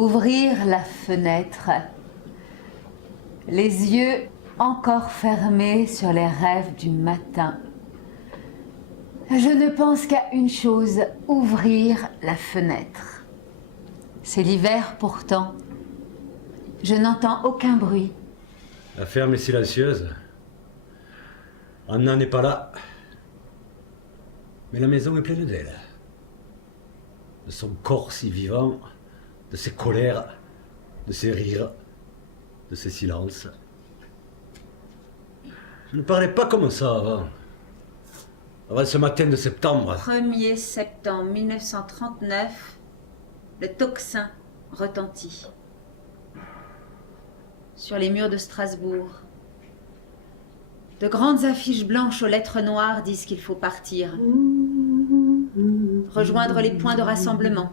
Ouvrir la fenêtre, les yeux encore fermés sur les rêves du matin. Je ne pense qu'à une chose, ouvrir la fenêtre. C'est l'hiver pourtant. Je n'entends aucun bruit. La ferme est silencieuse. Anna n'est pas là. Mais la maison est pleine d'elle. De son corps si vivant, de ses colères, de ses rires, de ses silences. Je ne parlais pas comme ça avant. Avant ce matin de septembre. 1er septembre 1939, le tocsin retentit. Sur les murs de Strasbourg, de grandes affiches blanches aux lettres noires disent qu'il faut partir. Rejoindre les points de rassemblement.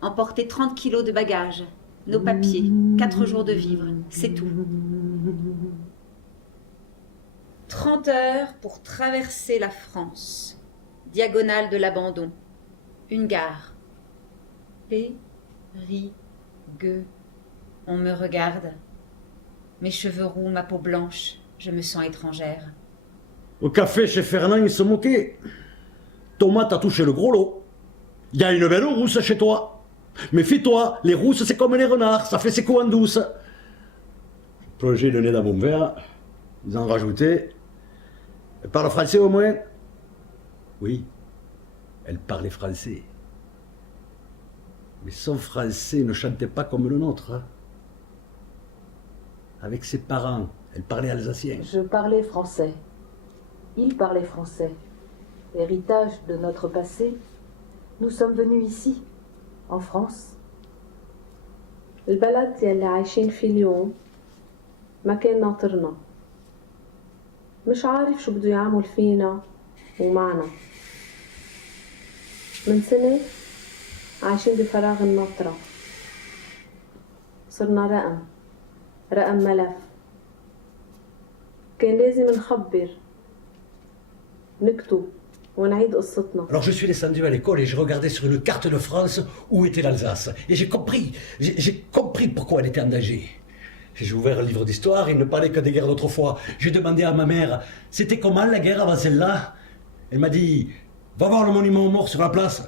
Emporter 30 kilos de bagages. Nos papiers. 4 jours de vivre. C'est tout. 30 heures pour traverser la France. Diagonale de l'abandon. Une gare. Périgueux. On me regarde. Mes cheveux roux, ma peau blanche. Je me sens étrangère. Au café chez Fernand, il se moquait. Thomas t'a touché le gros lot. Il y a une belle rousse chez toi. Méfie-toi, les rousses c'est comme les renards, ça fait ses coups en douce. Je plongeais le nez dans mon verre, ils en rajoutaient. Elle parle français au moins? Oui, elle parlait français. Mais son français ne chantait pas comme le nôtre. Hein. Avec ses parents, elle parlait alsacien. Je parlais français. Il parlait français. Héritage de notre passé, nous sommes venus ici, en France. البلد يلي عايشين فيه اليوم ما كان ناطرنا. مش عارف شو بده يعمل فينا ومعنا. من سنة عايشين بفراغ الناطرة. صرنا رقم ملف. كان لازم نخبر نكتب. Alors je suis descendu à l'école et je regardais sur une carte de France où était l'Alsace. Et j'ai compris pourquoi elle était en danger. J'ai ouvert un livre d'histoire, il ne parlait que des guerres d'autrefois. J'ai demandé à ma mère, c'était comment la guerre avant celle-là? Elle m'a dit, va voir le monument aux morts sur la place.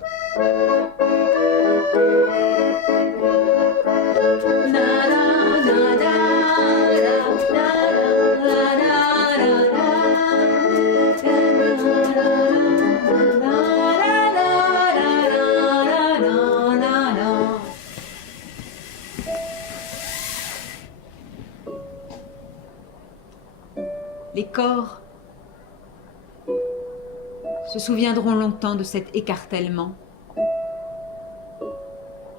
Les corps se souviendront longtemps de cet écartèlement.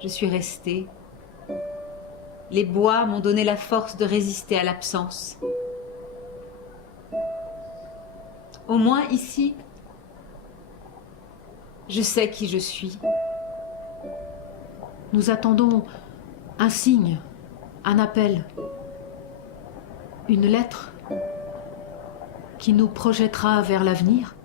Je suis restée. Les bois m'ont donné la force de résister à l'absence. Au moins ici, je sais qui je suis. Nous attendons un signe, un appel, une lettre qui nous projettera vers l'avenir.